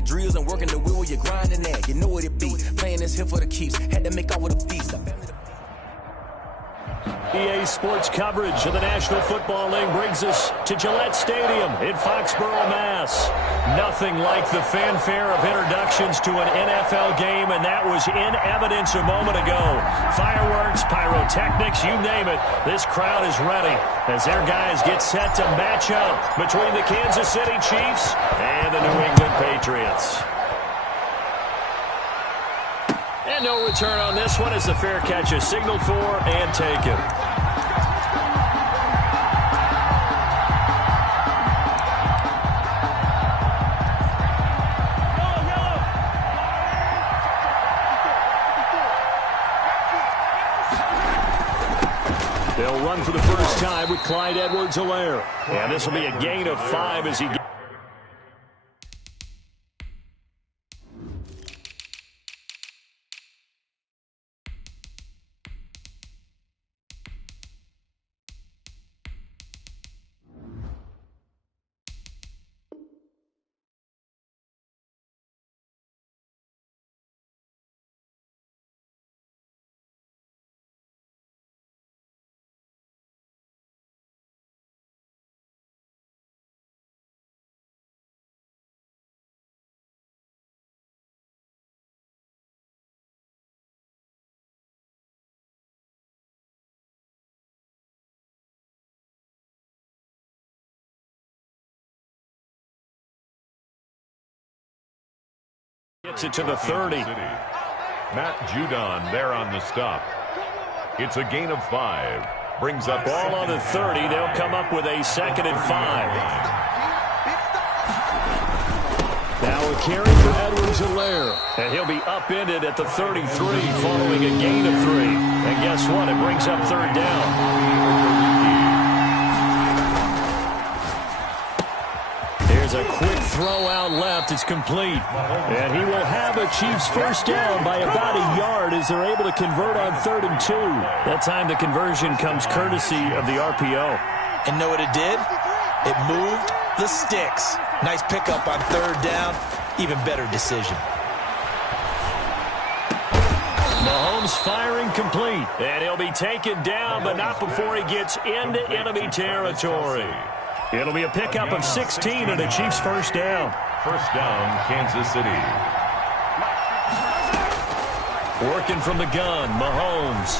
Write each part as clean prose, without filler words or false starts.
the drills and working the wheel where you're grinding at. You know what it be. Playing this here for the keeps. Had to make out with a feast. EA Sports coverage of the National Football League brings us to Gillette Stadium in Foxborough, Mass. Nothing like the fanfare of introductions to an NFL game, and that was in evidence a moment ago. Fireworks, pyrotechnics, you name it. This crowd is ready as their guys get set to match up between the Kansas City Chiefs and the New England Patriots. And no return on this one as the fair catch is signaled for and taken. They'll run for the first time with Clyde Edwards-Helaire. And this will be a gain of 5 as he gets. Gets it to the 30. Matt Judon there on the stop. It's a gain of 5. Brings up ball on the 30. They'll come up with a 2nd and 5. Now a carry for Edwards-Helaire. And he'll be upended at the 33 following a gain of 3. And guess what? It brings up 3rd down. There's a quick throw out left. It's complete. And he will have a Chiefs first down by about a yard as they're able to convert on 3rd and 2. That time the conversion comes courtesy of the RPO. And know what it did? It moved the sticks. Nice pickup on 3rd down. Even better decision. Mahomes firing complete. And he'll be taken down, but not before he gets into enemy territory. It'll be a pickup of 16 and a Chiefs first down. First down, Kansas City. Working from the gun, Mahomes.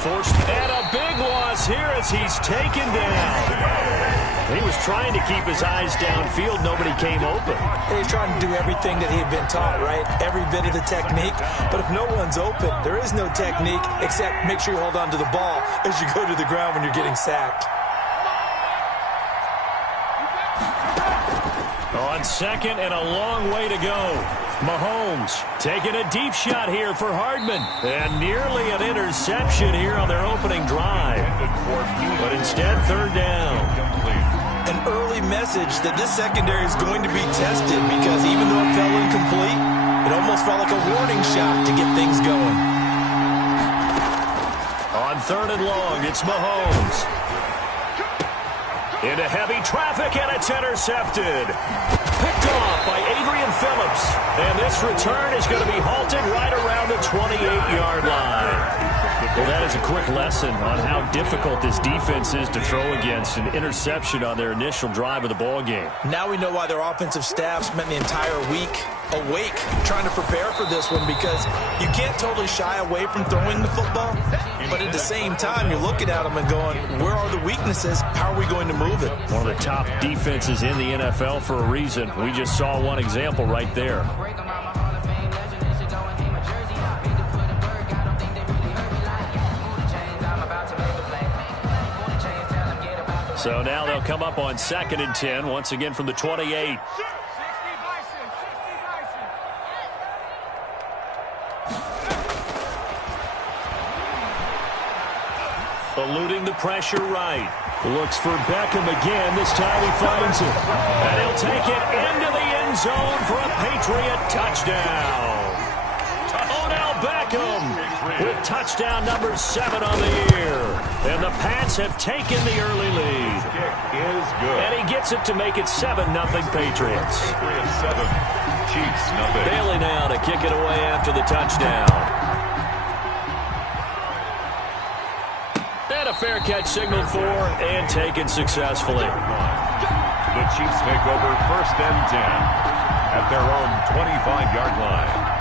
Forced, and a big loss here as he's taken down. He was trying to keep his eyes downfield. Nobody came open. He's trying to do everything that he had been taught, right? Every bit of the technique. But if no one's open, there is no technique except make sure you hold on to the ball as you go to the ground when you're getting sacked. On 2nd and a long way to go. Mahomes taking a deep shot here for Hardman. And nearly an interception here on their opening drive. But instead, 3rd down. An early message that this secondary is going to be tested because even though it fell incomplete, it almost felt like a warning shot to get things going. On 3rd and long, it's Mahomes. Into heavy traffic, and it's intercepted. Picked off by Adrian Phillips. And this return is going to be halted right around the 28-yard line. Well, that is a quick lesson on how difficult this defense is to throw against. An interception on their initial drive of the ball game. Now we know why their offensive staff spent the entire week awake trying to prepare for this one, because you can't totally shy away from throwing the football, but at the same time you're looking at them and going, where are the weaknesses? How are we going to move it? One of the top defenses in the NFL for a reason. We just saw one example right there. So now they'll come up on 2nd and 10, once again from the 28. Eluding the pressure right. Looks for Beckham again. This time he finds it. And he'll take it into the end zone for a Patriot touchdown. Odell Beckham Beckham with touchdown number 7 on the year. And the Pats have taken the early lead. Kick is good. And he gets it to make it 7-0 Patriots. Patriots 7, Chiefs nothing. Bailey now to kick it away after the touchdown. And a fair catch signaled for and taken successfully. The Chiefs take over 1st and 10 at their own 25-yard line.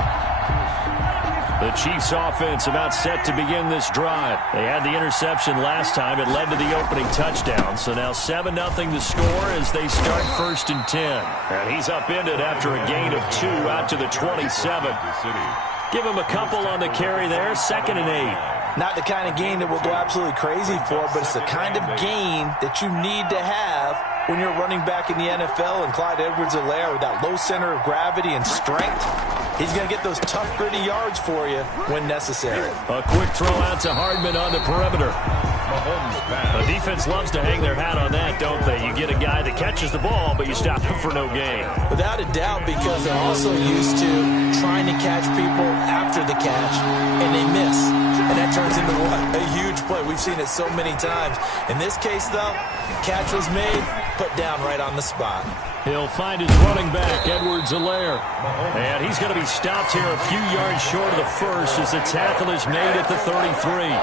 The Chiefs offense about set to begin this drive. They had the interception last time. It led to the opening touchdown. So now 7-0 the score as they start 1st and 10. And he's upended after a gain of 2 out to the 27. Give him a couple on the carry there. 2nd and 8. Not the kind of gain that we'll go absolutely crazy for, but it's the kind of gain that you need to have when you're running back in the NFL. And Clyde Edwards-Helaire with that low center of gravity and strength, he's going to get those tough, gritty yards for you when necessary. A quick throw out to Hardman on the perimeter. The defense loves to hang their hat on that, don't they? You get a guy that catches the ball, but you stop him for no gain. Without a doubt, because they're also used to trying to catch people after the catch, and they miss. And that turns into what? A huge play. We've seen it so many times. In this case, though, catch was made, put down right on the spot. He'll find his running back, Edwards-Helaire. And he's going to be stopped here a few yards short of the first as the tackle is made at the 33.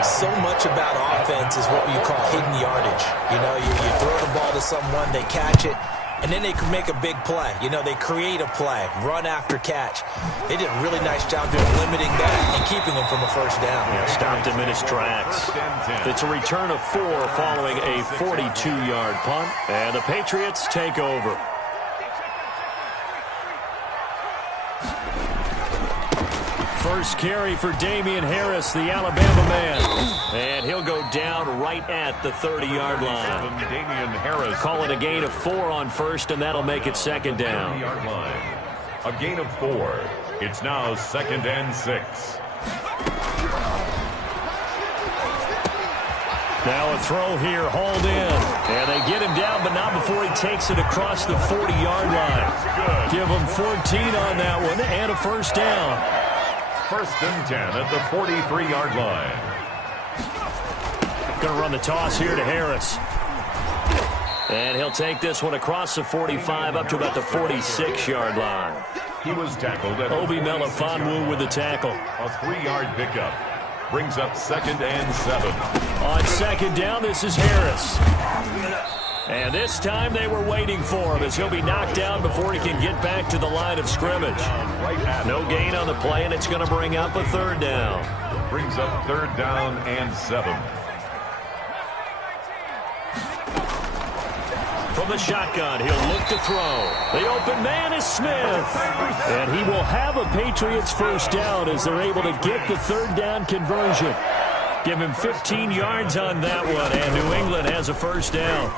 So much about offense is what you call hidden yardage. You know, you throw the ball to someone, they catch it, and then they can make a big play. You know, they create a play, run after catch. They did a really nice job doing limiting that and keeping him from a first down. Yeah, stopped him in his tracks. It's a return of 4 following a 42-yard punt, and the Patriots take over. First carry for Damian Harris, the Alabama man. And he'll go down right at the 30-yard line. Damian Harris. Call it a gain of 4 on first, and that'll make it 2nd down. A gain of 4. It's now 2nd and 6. Now a throw here, hauled in. And they get him down, but not before he takes it across the 40-yard line. Give him 14 on that one, and a first down. 1st and 10 at the 43-yard line. Going to run the toss here to Harris. And he'll take this one across the 45 up to about the 46-yard line. He was tackled at Obi Melifonwu with the tackle. A 3-yard pickup. Brings up 2nd and 7. On 2nd down, this is Harris. And this time they were waiting for him as he'll be knocked down before he can get back to the line of scrimmage. No gain on the play, and it's going to bring up a 3rd down. Brings up 3rd down and 7. From the shotgun, he'll look to throw. The open man is Smith. And he will have a Patriots first down as they're able to get the 3rd down conversion. Give him 15 yards on that one, and New England has a first down.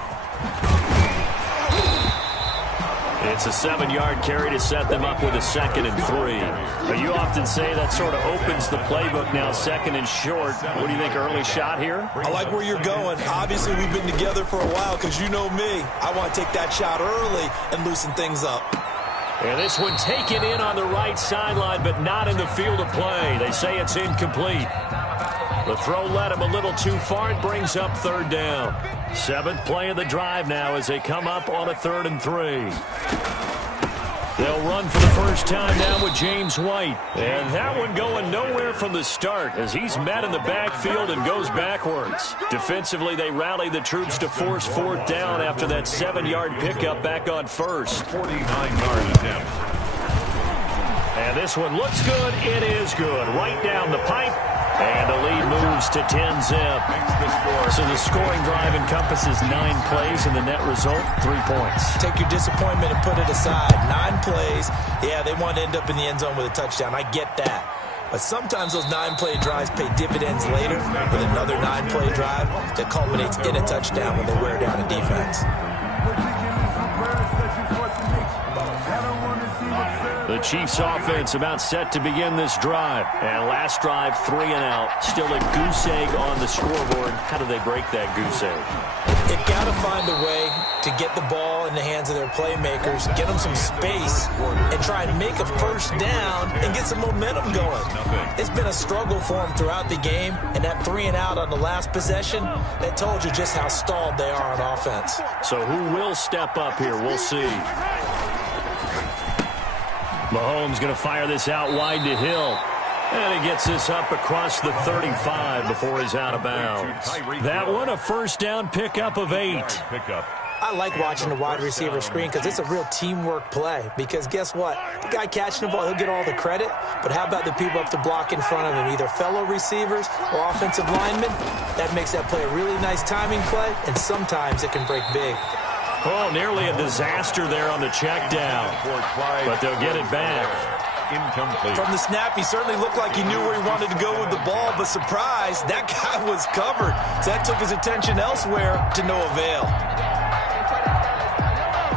It's a 7-yard carry to set them up with a 2nd and 3. But you often say that sort of opens the playbook now, 2nd and short. What do you think, early shot here? I like where you're going. Obviously, we've been together for a while because you know me. I want to take that shot early and loosen things up. And this one taken in on the right sideline, but not in the field of play. They say it's incomplete. The throw led him a little too far. It brings up 3rd down. 7th play of the drive now as they come up on a 3rd and 3. They'll run for the first time now with James White. And that one going nowhere from the start as he's met in the backfield and goes backwards. Defensively, they rally the troops to force 4th down after that 7-yard pickup back on first. 49-yard attempt. And this one looks good. It is good. Right down the pipe. And the lead moves to 10-zip. So the scoring drive encompasses 9 plays, and the net result, 3 points. Take your disappointment and put it aside. 9 plays. Yeah, they want to end up in the end zone with a touchdown. I get that. But sometimes those 9-play drives pay dividends later with another 9-play drive that culminates in a touchdown when they wear down a defense. The Chiefs offense about set to begin this drive. And last drive, 3 and out. Still a goose egg on the scoreboard. How do they break that goose egg? They've got to find a way to get the ball in the hands of their playmakers, get them some space, and try and make a first down and get some momentum going. It's been a struggle for them throughout the game, and that 3 and out on the last possession, that told you just how stalled they are on offense. So who will step up here? We'll see. Mahomes going to fire this out wide to Hill. And he gets this up across the 35 before he's out of bounds. That one, a first down pickup of 8. I like watching the wide receiver screen because it's a real teamwork play. Because guess what? The guy catching the ball, he'll get all the credit. But how about the people up to block in front of him, either fellow receivers or offensive linemen? That makes that play a really nice timing play, and sometimes it can break big. Oh, nearly a disaster there on the check down. But they'll get it back. Incomplete. From the snap, he certainly looked like he knew where he wanted to go with the ball, but surprise, that guy was covered. So that took his attention elsewhere to no avail.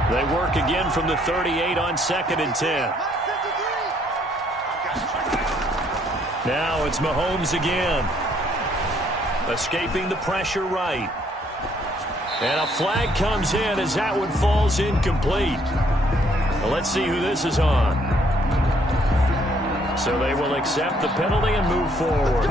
They work again from the 38 on 2nd and 10. Now it's Mahomes again. Escaping the pressure right. And a flag comes in as that one falls incomplete. Well, let's see who this is on. So they will accept the penalty and move forward.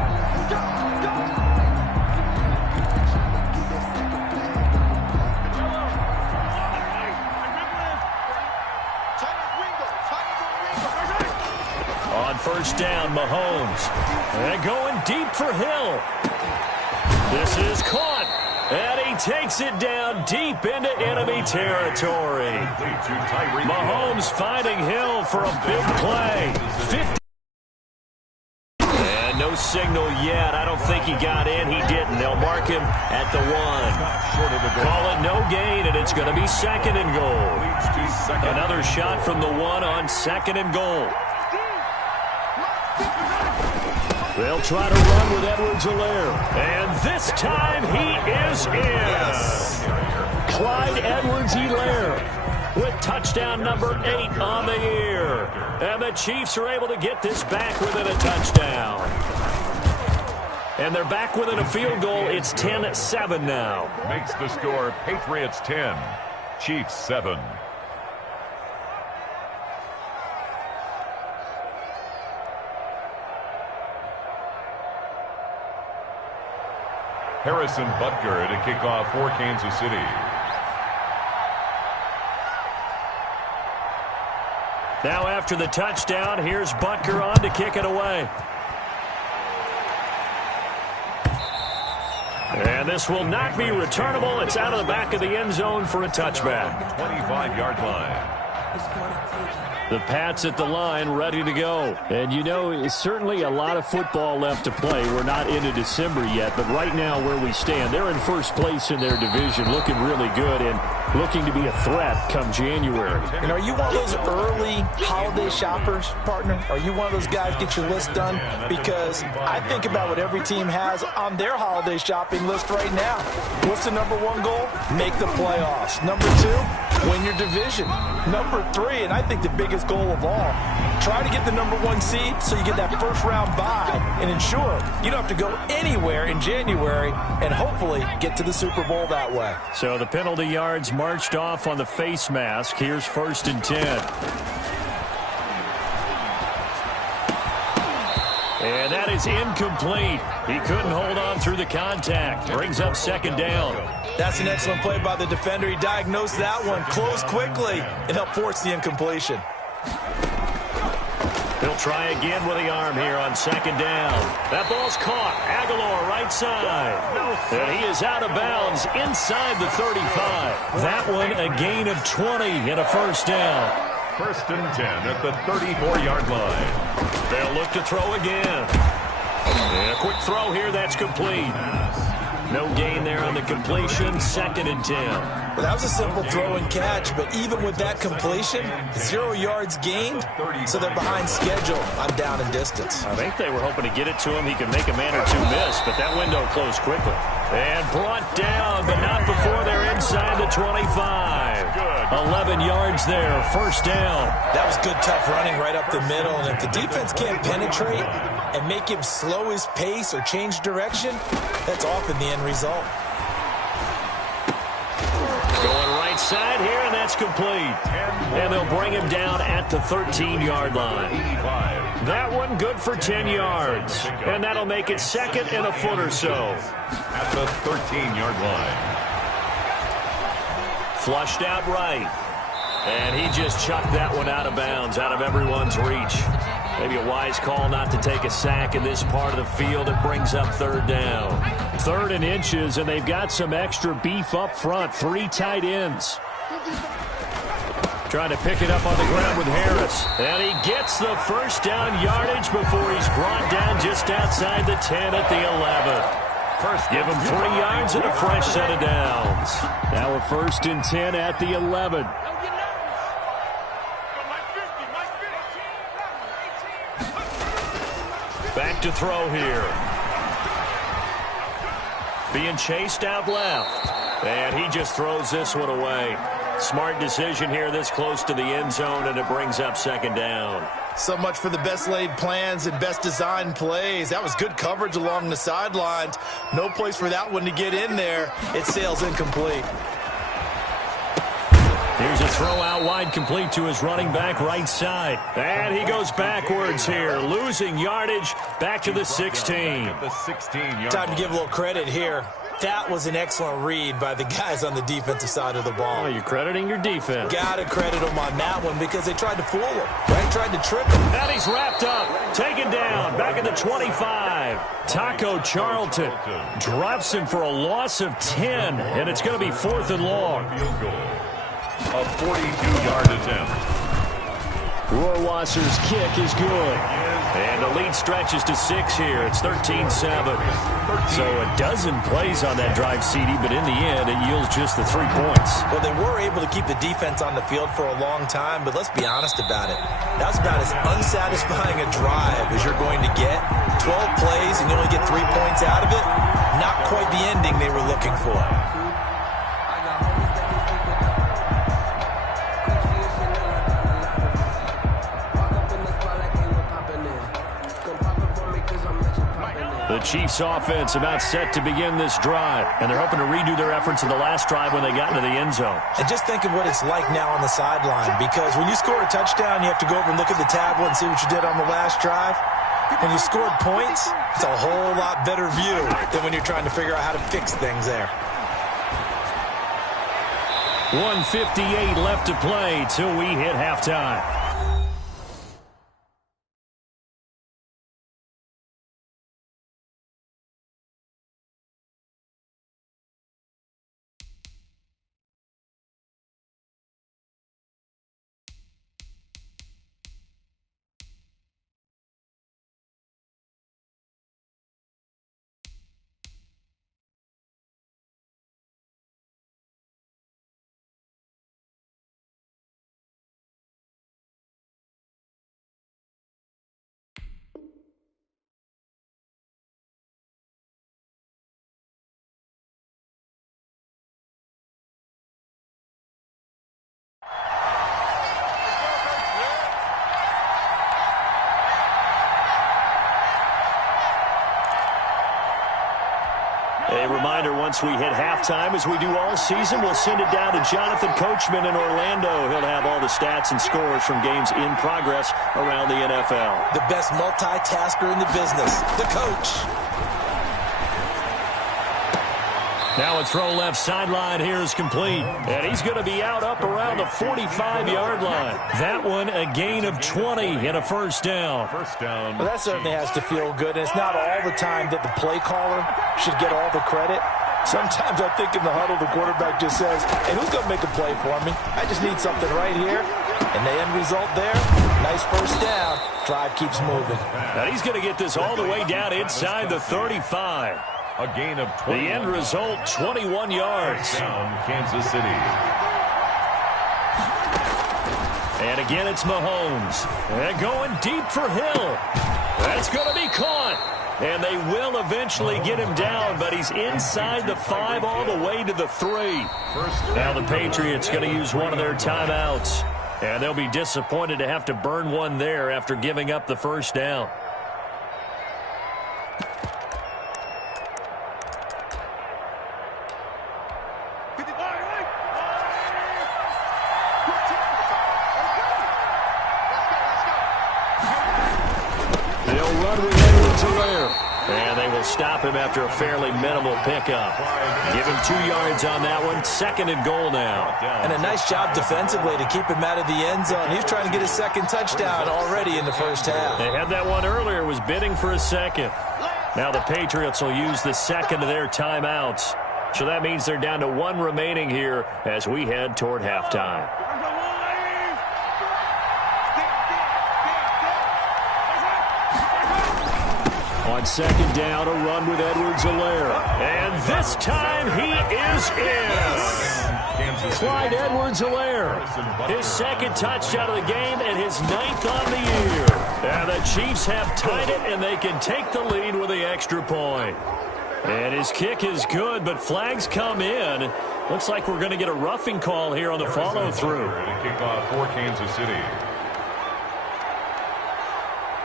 On first down, Mahomes. And going deep for Hill. This is caught. And he takes it down deep into enemy territory. Mahomes finding Hill for a big play. 50. And no signal yet. I don't think he got in. He didn't. They'll mark him at the 1. Call it no gain, and it's going to be 2nd and goal. Another shot from the 1 on 2nd and goal. They'll try to run with Edwards-Helaire. And this time he is in. Yes. Clyde Edwards-Helaire with touchdown number 8 on the year. And the Chiefs are able to get this back within a touchdown. And they're back within a field goal. It's 10-7 now. Makes the score Patriots 10, Chiefs 7. Harrison Butker to kick off for Kansas City. Now after the touchdown, here's Butker on to kick it away. And this will not be returnable. It's out of the back of the end zone for a touchback. 25-yard line. The Pats at the line, ready to go. And, you know, it's certainly a lot of football left to play. We're not into December yet, but right now where we stand, they're in first place in their division, looking really good and looking to be a threat come January. And are you one of those early holiday shoppers, partner? Are you one of those guys get your list done? Because I think about what every team has on their holiday shopping list right now. What's the number 1 goal? Make the playoffs. Number 2, win your division. Number 3, and I think the biggest goal of all, try to get the number 1 seed so you get that first round bye and ensure you don't have to go anywhere in January and hopefully get to the Super Bowl that way. So the penalty yards marched off on the face mask. Here's 1st and 10. And that is incomplete. He couldn't hold on through the contact. Brings up 2nd down. That's an excellent play by the defender. He diagnosed that one, closed quickly, and helped force the incompletion. He'll try again with the arm here on 2nd down. That ball's caught. Aguilar right side. And he is out of bounds inside the 35. That one a gain of 20 and a first down. 1st and 10 at the 34-yard line. They'll look to throw again. And a quick throw here, that's complete. No gain there on the completion, 2nd and 10. Well, that was a simple throw and catch, but even with that completion, 0 yards gained, so they're behind schedule on down and distance. I think they were hoping to get it to him. He could make a man or two miss, but that window closed quickly. And brought down, but not before they're inside the 25. Good 11 yards there, first down. That was good, tough running right up the middle. And if the defense can't penetrate and make him slow his pace or change direction, that's often the end result. Going right side here, and that's complete. And they'll bring him down at the 13-yard line. That one good for 10 yards. And that'll make it second and a foot or so. At the 13-yard line. Flushed out right. And he just chucked that one out of bounds, out of everyone's reach. Maybe a wise call not to take a sack in this part of the field. It brings up third down. 3rd and inches, and they've got some extra beef up front. 3 tight ends. Trying to pick it up on the ground with Harris. And he gets the first down yardage before he's brought down just outside the 10 at the 11. Give him 3 yards and a fresh set of downs. Now a 1st and 10 at the 11. Back to throw here. Being chased out left. And he just throws this one away. Smart decision here this close to the end zone, and it brings up second down. So much for the best laid plans and best designed plays. That was good coverage along the sidelines. No place for that one to get in there. It sails incomplete. Here's a throw out wide, complete to his running back right side. And he goes backwards here, losing yardage back to the 16. Time to give a little credit here. That was an excellent read by the guys on the defensive side of the ball. Oh, you're crediting your defense. Got to credit them on that one because they tried to fool him, right? Tried to trick him. And he's wrapped up, taken down, back at the 25. Taco Charlton drops him for a loss of 10, and it's going to be 4th and long. A 42-yard attempt. Rohrwasser's kick is good. And the lead stretches to 6 here. It's 13-7. So a dozen plays on that drive, CD, but in the end, it yields just the 3 points. Well, they were able to keep the defense on the field for a long time, but let's be honest about it. That's about as unsatisfying a drive as you're going to get. 12 plays and you only get 3 points out of it. Not quite the ending they were looking for. The Chiefs offense about set to begin this drive, and they're hoping to redo their efforts in the last drive when they got into the end zone. And just think of what it's like now on the sideline, because when you score a touchdown, you have to go over and look at the tablet and see what you did on the last drive. When you scored points, it's a whole lot better view than when you're trying to figure out how to fix things there. 1:58 left to play till we hit halftime. A reminder, once we hit halftime, as we do all season, we'll send it down to Jonathan Coachman in Orlando. He'll have all the stats and scores from games in progress around the NFL. The best multitasker in the business, the coach. Now a throw left sideline here is complete. And he's going to be out up around the 45-yard line. That one a gain of 20 and a first down. Well, that certainly has to feel good. And it's not all the time that the play caller should get all the credit. Sometimes I think in the huddle, the quarterback just says, hey, who's going to make a play for me? I just need something right here. And the end result there, nice first down. Drive keeps moving. Now he's going to get this all the way down inside the 35. A gain of 20. The end result, 21 yards. Down, Kansas City. And again, it's Mahomes. And going deep for Hill. That's going to be caught. And they will eventually get him down, but he's inside the 5 all the way to the 3. Now the Patriots going to use one of their timeouts. And they'll be disappointed to have to burn one there after giving up the first down. And they will stop him after a fairly minimal pickup. Give him 2 yards on that one. 2nd and goal now. And a nice job defensively to keep him out of the end zone. He's trying to get his 2nd touchdown already in the first half. They had that one earlier, was bidding for a 2nd. Now the Patriots will use the 2nd of their timeouts. So that means they're down to 1 remaining here as we head toward halftime. On 2nd down, a run with Edwards-Helaire. And this time he is in. Clyde Edwards-Helaire. His 2nd touchdown of the game and his 9th on the year. And the Chiefs have tied it, and they can take the lead with the extra point. And his kick is good, but flags come in. Looks like we're going to get a roughing call here on the follow-through. Kickoff for Kansas City.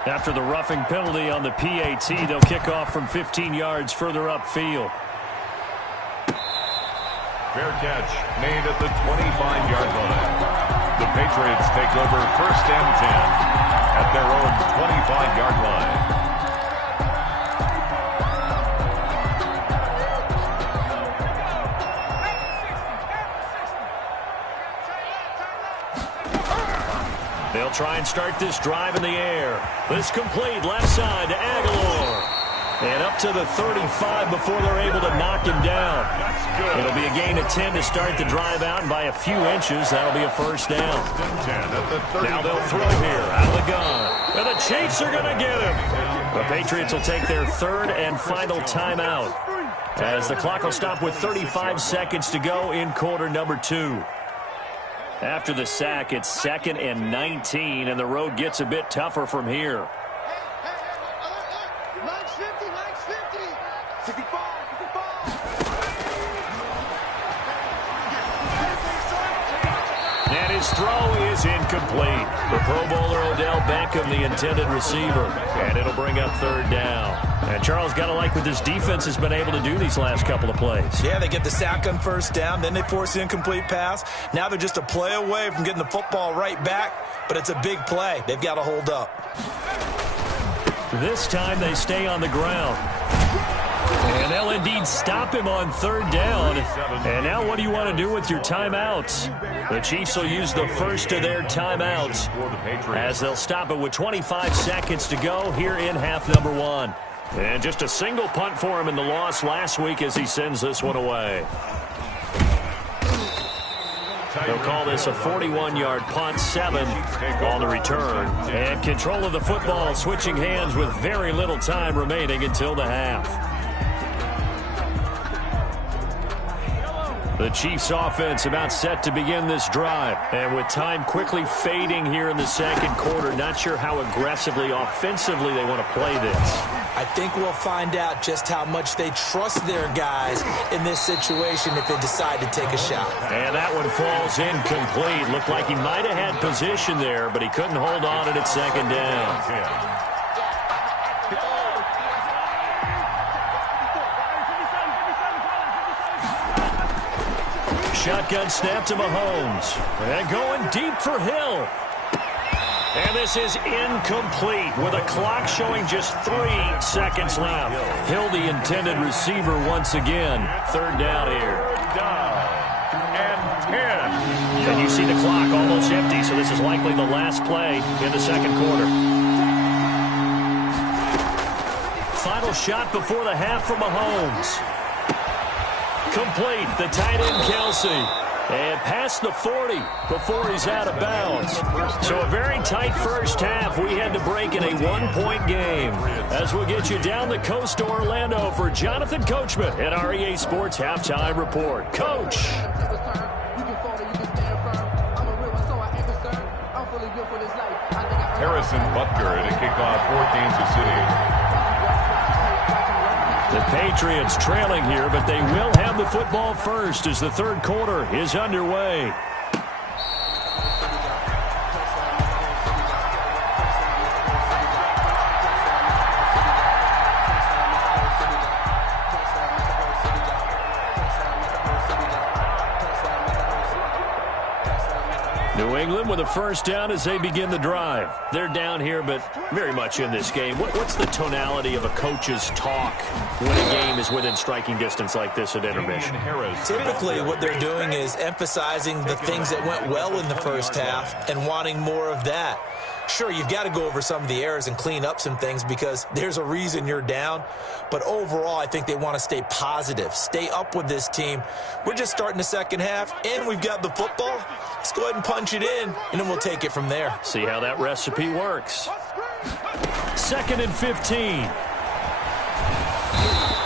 After the roughing penalty on the PAT, they'll kick off from 15 yards further upfield. Fair catch made at the 25-yard line. The Patriots take over 1st and 10 at their own 25-yard line. They'll try and start this drive in the air. This complete left side to Aguilar. And up to the 35 before they're able to knock him down. It'll be a gain of 10 to start the drive out, and by a few inches, that'll be a first down. Now they'll throw here out of the gun. And the Chiefs are going to get him. The Patriots will take their 3rd and final timeout, as the clock will stop with 35 seconds to go in quarter number 2. After the sack, it's 2nd and 19, and the road gets a bit tougher from here. And his throw is incomplete. The Pro Bowler Odell Beckham, the intended receiver, and it'll bring up 3rd down. And Charles, got to like what this defense has been able to do these last couple of plays. Yeah, they get the sack on 1st down, then they force the incomplete pass. Now they're just a play away from getting the football right back, but it's a big play. They've got to hold up. This time they stay on the ground. And they'll indeed stop him on 3rd down. And now what do you want to do with your timeouts? The Chiefs will use the 1st of their timeouts, as they'll stop it with 25 seconds to go here in half number 1. And just a single punt for him in the loss last week as he sends this one away. They'll call this a 41-yard punt, 7 on the return. And control of the football switching hands with very little time remaining until the half. The Chiefs offense about set to begin this drive. And with time quickly fading here in the 2nd quarter, not sure how aggressively, offensively they want to play this. I think we'll find out just how much they trust their guys in this situation if they decide to take a shot. And that one falls incomplete. Looked like he might have had position there, but he couldn't hold on it at 2nd down. Shotgun snap to Mahomes. And going deep for Hill. And this is incomplete with a clock showing just 3 seconds left. Hill, the intended receiver once again. 3rd down here. And 10. And you see the clock almost empty, so this is likely the last play in the 2nd quarter. Final shot before the half from Mahomes. Complete, the tight end Kelsey. And past the 40 before he's out of bounds. So a very tight first half. We had to break in a 1-point game. As we'll get you down the coast to Orlando for Jonathan Coachman at our EA Sports Halftime Report. Coach. Harrison Butker to kick off for Kansas City. The Patriots trailing here, but they will have the football first as the third quarter is underway. New England with a first down as they begin the drive. They're down here, but very much in this game. What's the tonality of a coach's talk when a game is within striking distance like this at intermission? Typically, what they're doing is emphasizing the things that went well in the first half and wanting more of that. Sure, you've got to go over some of the errors and clean up some things because there's a reason you're down. But overall, I think they want to stay positive, stay up with this team. We're just starting the second half, and we've got the football. Let's go ahead and punch it in, and then we'll take it from there. See how that recipe works. 2nd and 15.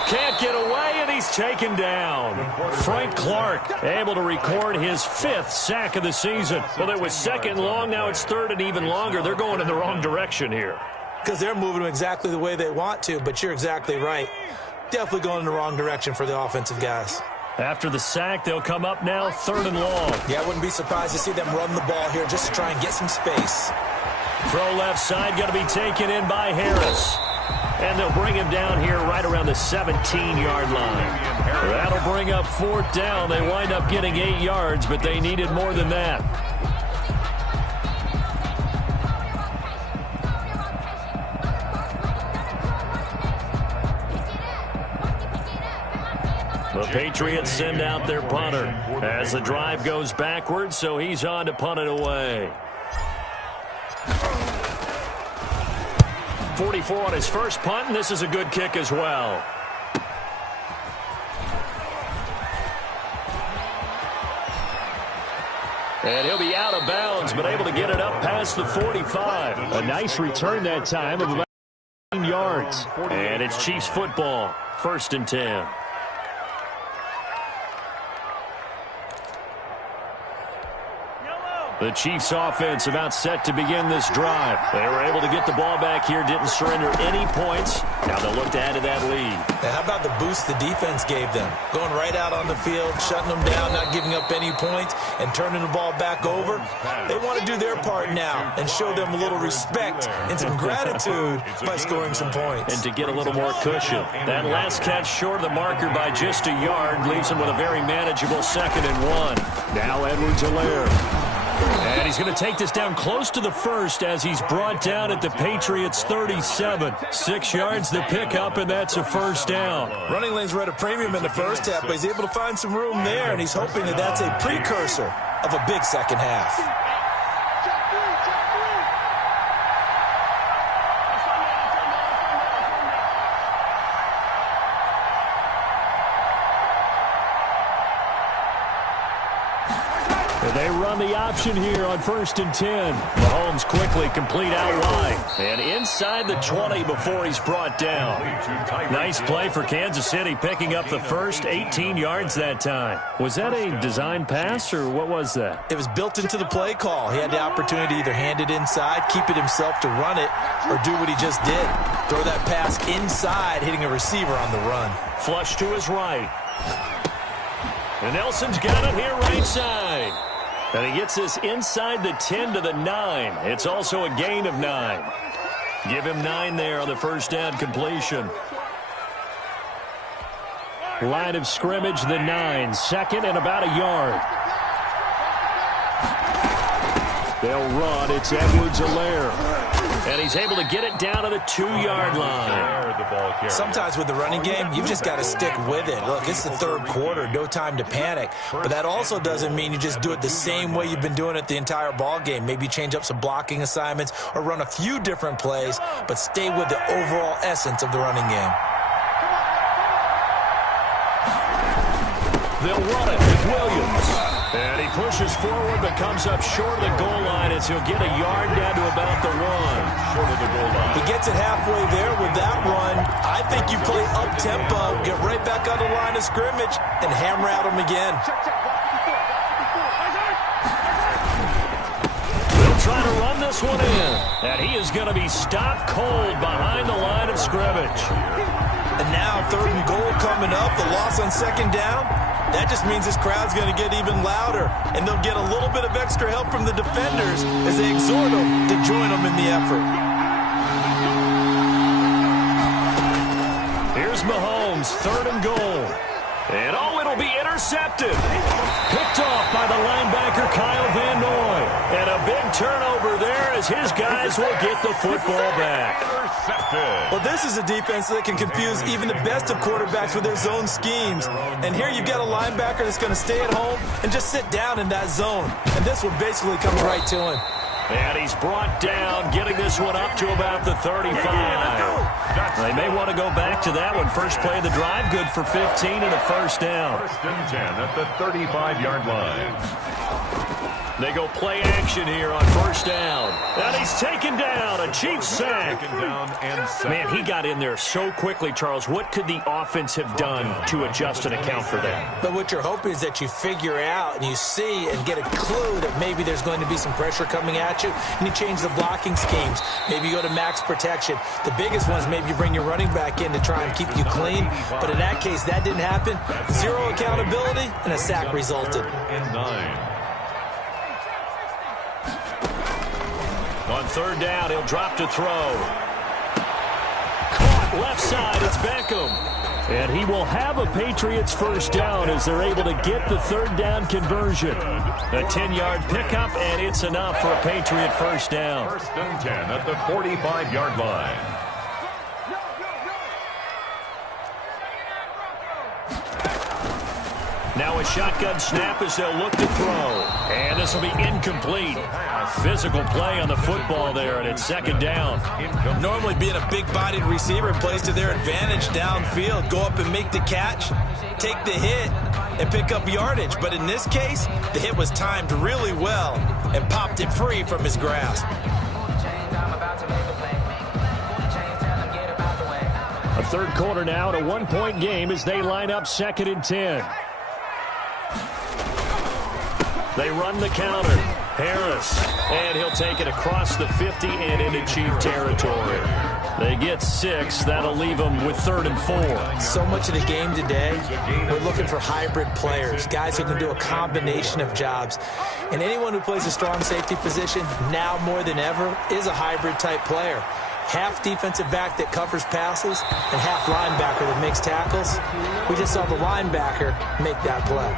Can't get away, and he's taken down. Frank Clark able to record his 5th sack of the season. Well, it was 2nd long. Now it's 3rd and even longer. They're going in the wrong direction here. Because they're moving exactly the way they want to, but you're exactly right. Definitely going in the wrong direction for the offensive guys. After the sack, they'll come up now 3rd and long. Yeah, I wouldn't be surprised to see them run the ball here just to try and get some space. Throw left side, going to be taken in by Harris. And they'll bring him down here right around the 17-yard line. That'll bring up 4th down. They wind up getting 8 yards, but they needed more than that. The Patriots send out their punter as the drive goes backwards, so he's on to punt it away. 44 on his first punt, and this is a good kick as well. And he'll be out of bounds, but able to get it up past the 45. A nice return that time of about 15 yards. And it's Chiefs football, 1st and 10. The Chiefs offense about set to begin this drive. They were able to get the ball back here, didn't surrender any points. Now they'll look to add to that lead. Now, how about the boost the defense gave them? Going right out on the field, shutting them down, not giving up any points, and turning the ball back over. They want to do their part now and show them a little respect and some gratitude by scoring some points. And to get a little more cushion. That last catch short of the marker by just a yard leaves them with a very manageable 2nd and 1. Now Edwards-Helaire. And he's going to take this down close to the 1st as he's brought down at the Patriots 37. 6 yards the pickup, and that's a 1st down. Running lanes were at a premium in the first half, but he's able to find some room there, and he's hoping that that's a precursor of a big second half. They run the option here on 1st and 10. Mahomes quickly complete out wide. And inside the 20 before he's brought down. Nice play for Kansas City, picking up the first 18 yards that time. Was that a design pass, or what was that? It was built into the play call. He had the opportunity to either hand it inside, keep it himself to run it, or do what he just did. Throw that pass inside, hitting a receiver on the run. Flush to his right. And Nelson's got it here right side. And he gets this inside the 10 to the 9. It's also a gain of 9. Give him 9 there on the 1st down completion. Line of scrimmage, the 9. 2nd and about a yard. They'll run. It's Edwards-Helaire. And he's able to get it down to the 2-yard line. Sometimes with the running game, you've just got to stick with it. Look, it's the 3rd quarter, no time to panic. But that also doesn't mean you just do it the same way you've been doing it the entire ball game. Maybe change up some blocking assignments or run a few different plays, but stay with the overall essence of the running game. They'll run it with Williams. And he pushes forward but comes up short of the goal line as he'll get a yard down to about the 1. Short of the goal line. He gets it halfway there with that run. I think you play up-tempo, get right back on the line of scrimmage, and hammer at him again. They'll try to run this one in. And he is going to be stopped cold behind the line of scrimmage. And now 3rd and goal coming up. The loss on 2nd down. That just means this crowd's going to get even louder. And they'll get a little bit of extra help from the defenders as they exhort them to join them in the effort. Here's Mahomes, 3rd and goal. And it'll be intercepted. Picked off by the linebacker, Kyle Van Noy. And a big turnover there as his guys will get the football back. Well, this is a defense that can confuse even the best of quarterbacks with their zone schemes. And here you've got a linebacker that's going to stay at home and just sit down in that zone. And this one basically comes right to him. And he's brought down, getting this one up to about the 35. They may want to go back to that one. First play of the drive, good for 15 and a 1st down. 1st and 10 at the 35-yard line. They go play action here on 1st down. And he's taken down. A Chiefs sack. Man, he got in there so quickly, Charles. What could the offense have done to adjust and account for that? But what you're hoping is that you figure out and you see and get a clue that maybe there's going to be some pressure coming at you, and you change the blocking schemes. Maybe you go to max protection. The biggest one is maybe you bring your running back in to try and keep you clean. But in that case, that didn't happen. 0 accountability, and a sack resulted. And 9. On 3rd down, he'll drop to throw. Caught left side, it's Beckham. And he will have a Patriots 1st down as they're able to get the 3rd down conversion. A 10-yard pickup, and it's enough for a Patriot 1st down. 1st and 10 at the 45-yard line. Now a shotgun snap as they'll look to throw. And this will be incomplete. Physical play on the football there, and it's 2nd down. Normally being a big-bodied receiver plays to their advantage downfield. Go up and make the catch, take the hit, and pick up yardage. But in this case, the hit was timed really well and popped it free from his grasp. A 3rd quarter now, and a 1-point game as they line up 2nd and 10. They run the counter. Harris, and he'll take it across the 50 and into Chief territory. They get 6. That'll leave them with 3rd and 4. So much of the game today, we're looking for hybrid players, guys who can do a combination of jobs. And anyone who plays a strong safety position, now more than ever, is a hybrid-type player. Half defensive back that covers passes and half linebacker that makes tackles. We just saw the linebacker make that play.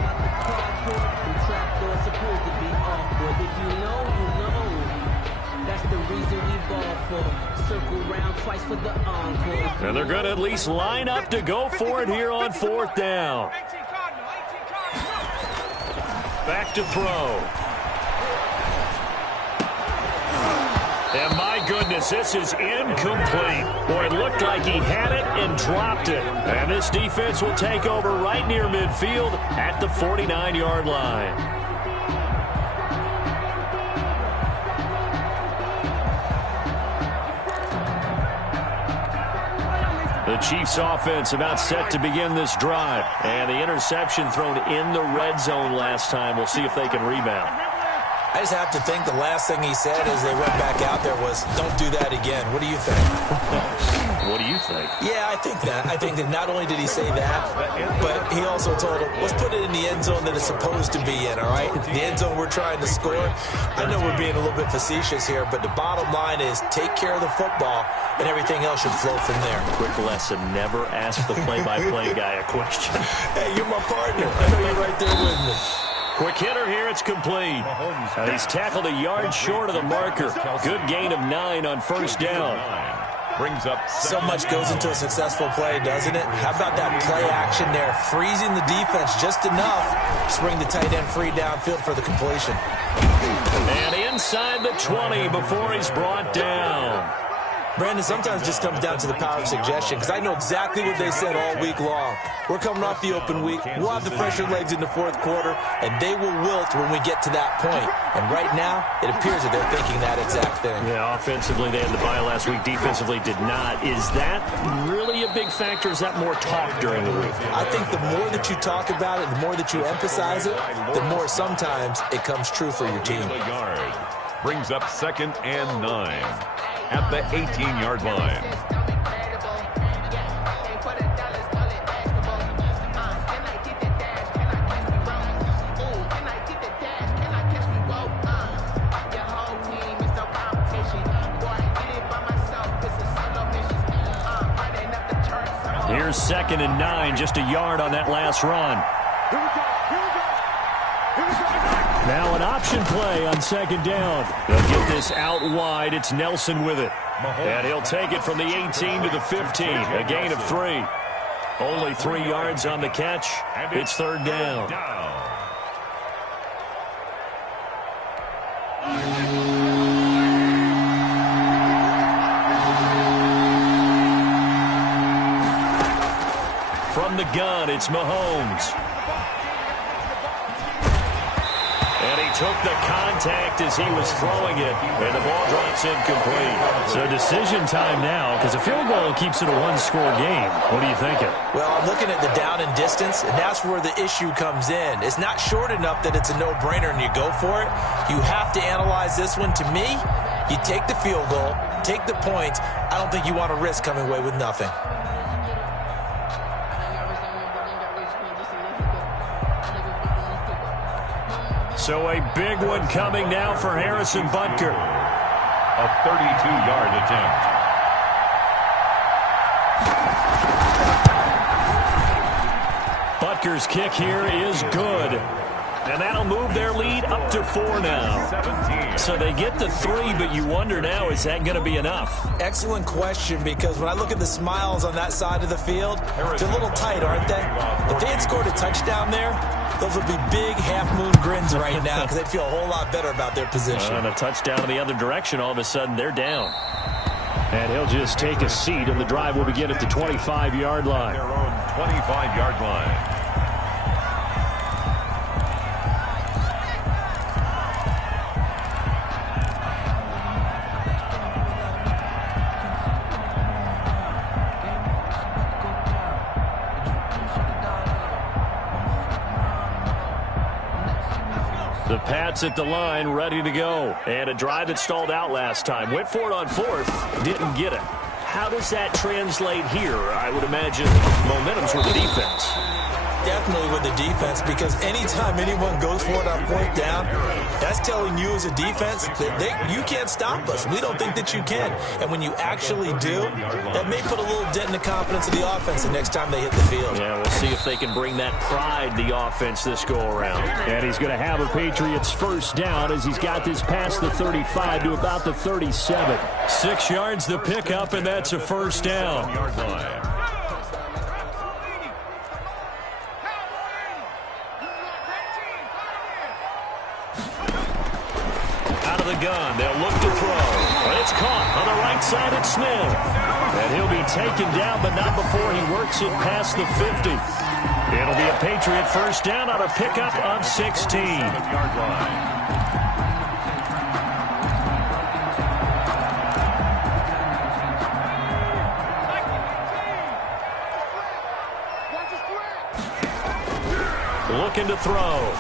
And they're going to at least line up to go for it here on 4th down. Back to throw. And my goodness, this is incomplete. Boy, it looked like he had it and dropped it. And this defense will take over right near midfield at the 49-yard line. The Chiefs offense about set to begin this drive. And the interception thrown in the red zone last time. We'll see if they can rebound. I just have to think the last thing he said as they went back out there was, don't do that again. What do you think? What do you think? Yeah, I think that. I think that not only did he say that, but he also told him, let's put it in the end zone that it's supposed to be in, all right? The end zone we're trying to score. I know we're being a little bit facetious here, but the bottom line is take care of the football, and everything else should flow from there. Quick lesson, never ask the play-by-play guy a question. Hey, you're my partner. I know you're right there with me. Quick hitter here, it's complete. And he's tackled a yard short of the marker. Good gain of 9 on 1st down. Brings up so much goes into a successful play, doesn't it? How about that play action there? Freezing the defense just enough to bring the tight end free downfield for the completion. And inside the 20 before he's brought down. Brandon, sometimes it just comes down to the power of suggestion, because I know exactly what they said all week long. We're coming off the open week. We'll have the fresher legs in the 4th quarter, and they will wilt when we get to that point. And right now, it appears that they're thinking that exact thing. Yeah, offensively, they had the bye last week. Defensively, did not. Is that really a big factor? Is that more talk during the week? I think the more that you talk about it, the more that you emphasize it, the more sometimes it comes true for your team. brings up 2nd and 9 at the 18-yard line. Here's 2nd and 9, just a yard on that last run. Now an option play on 2nd down. They'll get this out wide. It's Nelson with it. And he'll take it from the 18 to the 15. A gain of 3. Only 3 yards on the catch. It's 3rd down. From the gun, it's Mahomes. And he took the contact as he was throwing it, and the ball drops incomplete. So decision time now, because a field goal keeps it a one-score game. What are you thinking? Well, I'm looking at the down and distance, and that's where the issue comes in. It's not short enough that it's a no-brainer and you go for it. You have to analyze this one. To me, you take the field goal, take the points. I don't think you want to risk coming away with nothing. So a big one coming now for Harrison Butker. A 32-yard attempt. Butker's kick here is good. And that'll move their lead up to 4 now. 17. So they get the 3, but you wonder now, is that going to be enough? Excellent question, because when I look at the smiles on that side of the field, they're a little tight, aren't they? If they had scored a touchdown there, those would be big half-moon grins right now because they'd feel a whole lot better about their position. And a touchdown in the other direction, all of a sudden they're down. And he'll just take a seat, and the drive will begin at the 25-yard line. Their own 25-yard line. The Pats at the line, ready to go. And a drive that stalled out last time. Went for it on 4th, didn't get it. How does that translate here? I would imagine momentum's with the defense. Definitely with the defense, because anytime anyone goes for it on 4th down, that's telling you as a defense that you can't stop us. We don't think that you can. And when you actually do, that may put a little dent in the confidence of the offense the next time they hit the field. Yeah, we'll see if they can bring that pride, the offense, this go-around. And he's going to have a Patriots first down as he's got this past the 35 to about the 37. 6 yards the pickup, and that's a first down. Gun. They'll look to throw. But it's caught on the right side at Smith. And he'll be taken down, but not before he works it past the 50. It'll be a Patriot first down on a pickup of 16. Looking to throw.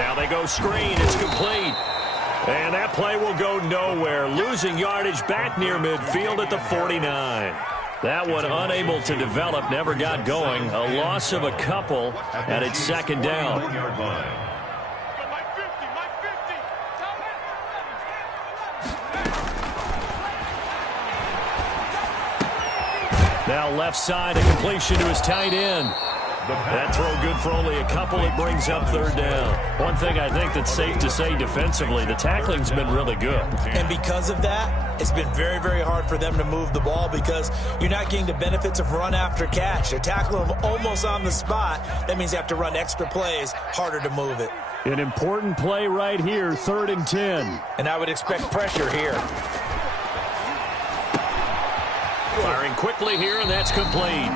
Now they go screen. It's complete. And that play will go nowhere. Losing yardage back near midfield at the 49. That one unable to develop, never got going. A loss of a couple, and it's 2nd down. Now left side, a completion to his tight end. That throw good for only a couple. It brings up 3rd down. One thing I think that's safe to say defensively, the tackling's been really good. And because of that, it's been very, very hard for them to move the ball because you're not getting the benefits of run after catch. They're tackling them almost on the spot. That means you have to run extra plays, harder to move it. An important play right here, 3rd and 10. And I would expect pressure here. Firing quickly here, and that's complete.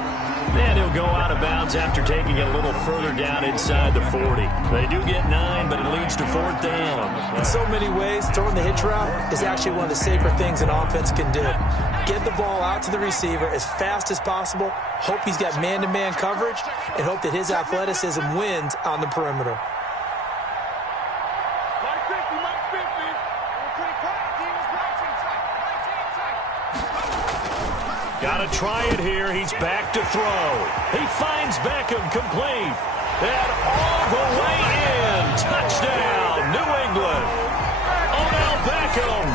And he'll go out of bounds after taking it a little further down inside the 40. They do get 9, but it leads to 4th down. In so many ways, throwing the hitch route is actually one of the safer things an offense can do. Get the ball out to the receiver as fast as possible, hope he's got man-to-man coverage, and hope that his athleticism wins on the perimeter. Got to try it here. He's back to throw. He finds Beckham complete. And all the way in. Touchdown, New England. Odell Beckham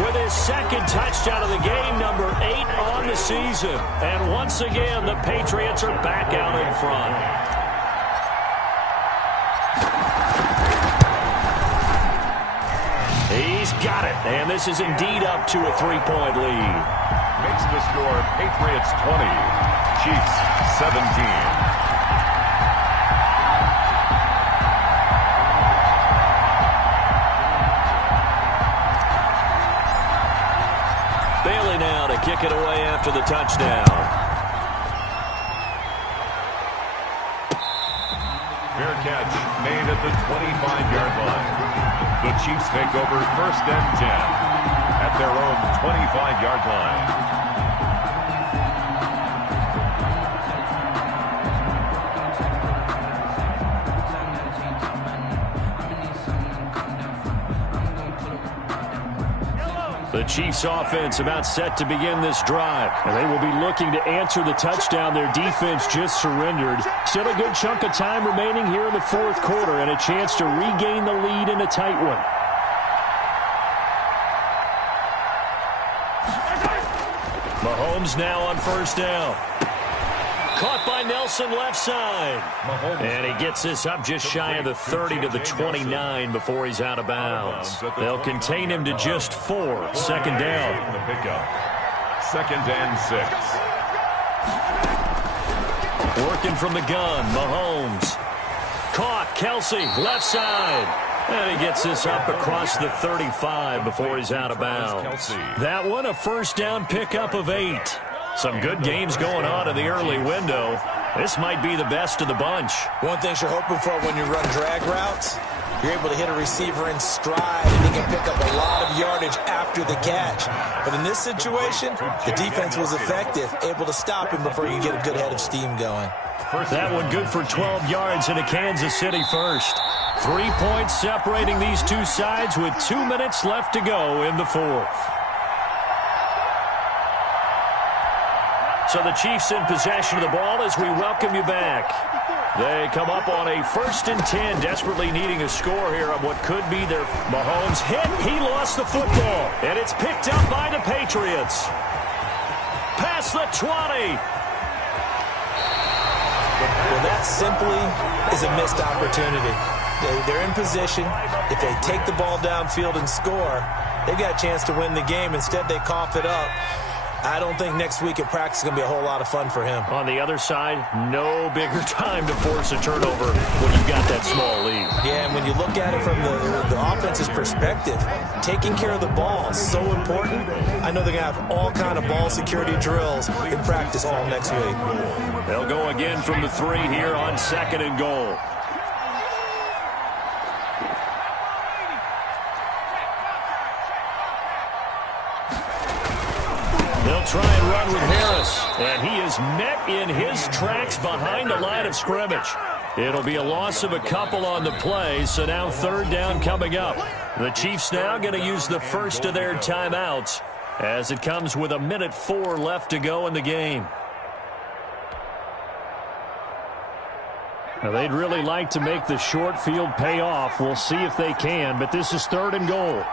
with his second touchdown of the game, number 8 on the season. And once again, the Patriots are back out in front. He's got it, and this is indeed up to a 3-point lead. Makes the score Patriots 20, Chiefs 17. Bailey now to kick it away after the touchdown. Fair catch made at the 25-yard line. The Chiefs take over 1st and 10 at their own 25-yard line. The Chiefs offense about set to begin this drive. And they will be looking to answer the touchdown their defense just surrendered. Still a good chunk of time remaining here in the 4th quarter and a chance to regain the lead in a tight one. Mahomes now on 1st down. Caught by Nelson left side. And he gets this up just shy of the 30 to the 29 before he's out of bounds. They'll contain him to just 4. 2nd down. The pickup. 2nd and 6. Working from the gun, Mahomes. Caught, Kelsey, left side. And he gets this up across the 35 before he's out of bounds. That one, a 1st down pickup of 8. Some good games going on in the early window. This might be the best of the bunch. One thing you're hoping for when you run drag routes, you're able to hit a receiver in stride and he can pick up a lot of yardage after the catch. But in this situation, the defense was effective, able to stop him before you get a good head of steam going. That one good for 12 yards in a Kansas City first. 3 points separating these two sides with 2 minutes left to go in the 4th. So the Chiefs in possession of the ball as we welcome you back. They come up on a 1st and 10, desperately needing a score here on what could be their Mahomes hit. He lost the football, and it's picked up by the Patriots. Past the 20. Well, that simply is a missed opportunity. They're in position. If they take the ball downfield and score, they've got a chance to win the game. Instead, they cough it up. I don't think next week at practice is going to be a whole lot of fun for him. On the other side, no bigger time to force a turnover when you've got that small lead. Yeah, and when you look at it from the offense's perspective, taking care of the ball is so important. I know they're going to have all kind of ball security drills in practice all next week. They'll go again from the 3 here on 2nd and goal. They'll try and run with Harris, and he is met in his tracks behind the line of scrimmage. It'll be a loss of a couple on the play, so now 3rd down coming up. The Chiefs now going to use the first of their timeouts as it comes with 1:04 left to go in the game. Now, they'd really like to make the short field pay off. We'll see if they can, but this is 3rd and goal.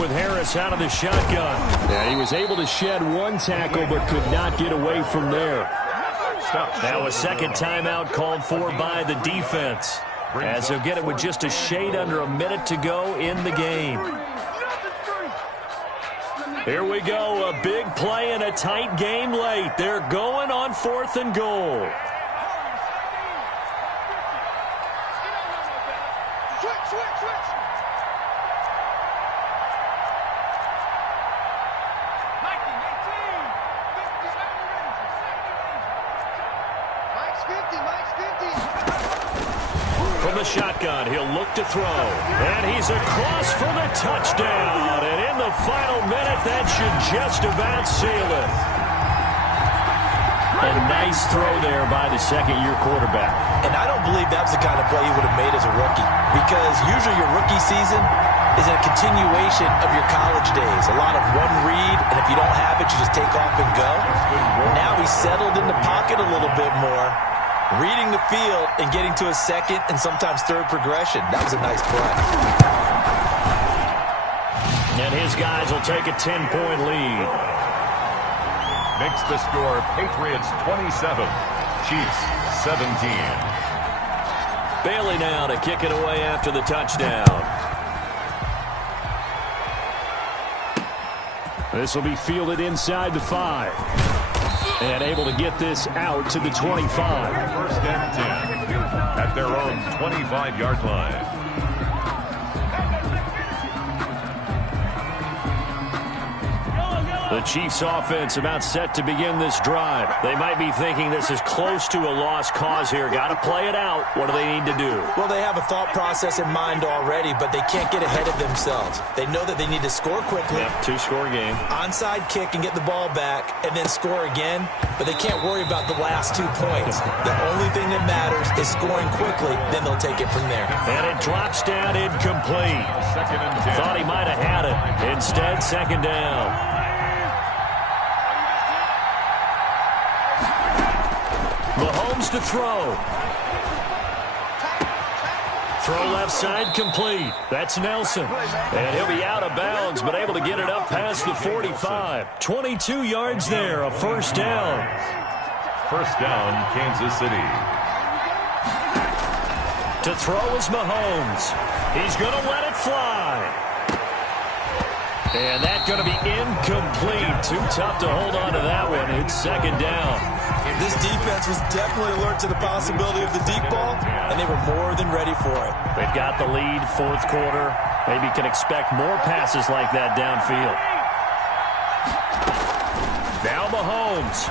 With Harris out of the shotgun. Yeah, he was able to shed one tackle but could not get away from there. Now a 2nd timeout called for by the defense, as they'll get it with just a shade under a minute to go in the game. Here we go, a big play and a tight game late. They're going on 4th and goal. From the shotgun, he'll look to throw. And he's across for the touchdown. And in the final minute, that should just about seal it. A nice throw there by the second-year quarterback. And I don't believe that was the kind of play he would have made as a rookie, because usually your rookie season is a continuation of your college days. A lot of one read, and if you don't have it, you just take off and go. Now he's settled in the pocket a little bit more, reading the field and getting to a second and sometimes third progression. That was a nice play. And his guys will take a 10-point lead. Makes the score Patriots 27, Chiefs 17. Bailey now to kick it away after the touchdown. This will be fielded inside the 5. And able to get this out to the 25. First and 10 at their own 25-yard line. The Chiefs offense about set to begin this drive. They might be thinking this is close to a lost cause here. Got to play it out. What do they need to do? Well, they have a thought process in mind already, but they can't get ahead of themselves. They know that they need to score quickly. Yep, two-score game. Onside kick and get the ball back and then score again, but they can't worry about the last 2 points. The only thing that matters is scoring quickly, then they'll take it from there. And it drops down incomplete. Second and 10. Thought he might have had it. Instead, second down. Mahomes to throw. Throw left side complete. That's Nelson. And he'll be out of bounds, but able to get it up past the 45. 22 yards there, a first down. First down, Kansas City. To throw is Mahomes. He's going to let it fly. And that's going to be incomplete. Too tough to hold on to that one. It's second down. This defense was definitely alert to the possibility of the deep ball, and they were more than ready for it. They've got the lead, fourth quarter. Maybe can expect more passes like that downfield. Now Mahomes.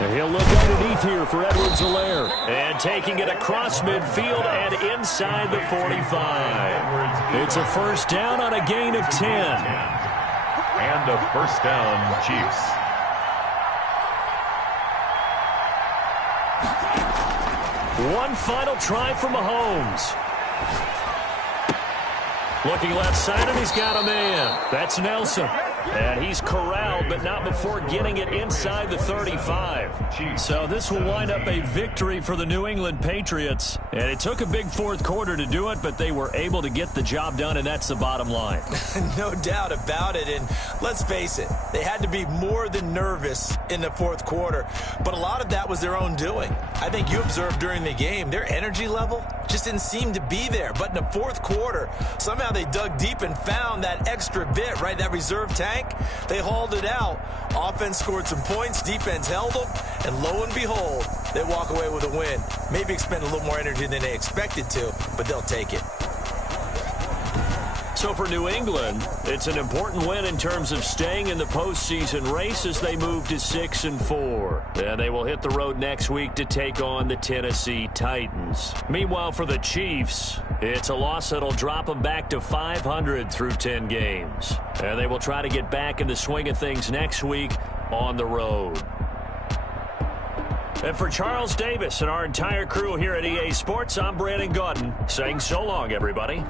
And he'll look underneath here for Edwards-Helaire. And taking it across midfield and inside the 45. It's a first down on a gain of 10. And a first down, Chiefs. One final try for Mahomes. Looking left side, and he's got a man. That's Nelson. And he's corralled, but not before getting it inside the 35. So this will wind up a victory for the New England Patriots. And it took a big fourth quarter to do it, but they were able to get the job done, and that's the bottom line. No doubt about it. And let's face it, they had to be more than nervous in the fourth quarter. But a lot of that was their own doing. I think you observed during the game, their energy level just didn't seem to be there. But in the fourth quarter, somehow they dug deep and found that extra bit, right, that reserve tank. They hauled it out. Offense scored some points. Defense held them. And lo and behold, they walk away with a win. Maybe expend a little more energy than they expected to, but they'll take it. So for New England, it's an important win in terms of staying in the postseason race as they move to 6-4. And they will hit the road next week to take on the Tennessee Titans. Meanwhile, for the Chiefs, it's a loss that'll drop them back to 500 through 10 games. And they will try to get back in the swing of things next week on the road. And for Charles Davis and our entire crew here at EA Sports, I'm Brandon Gaudin saying so long, everybody.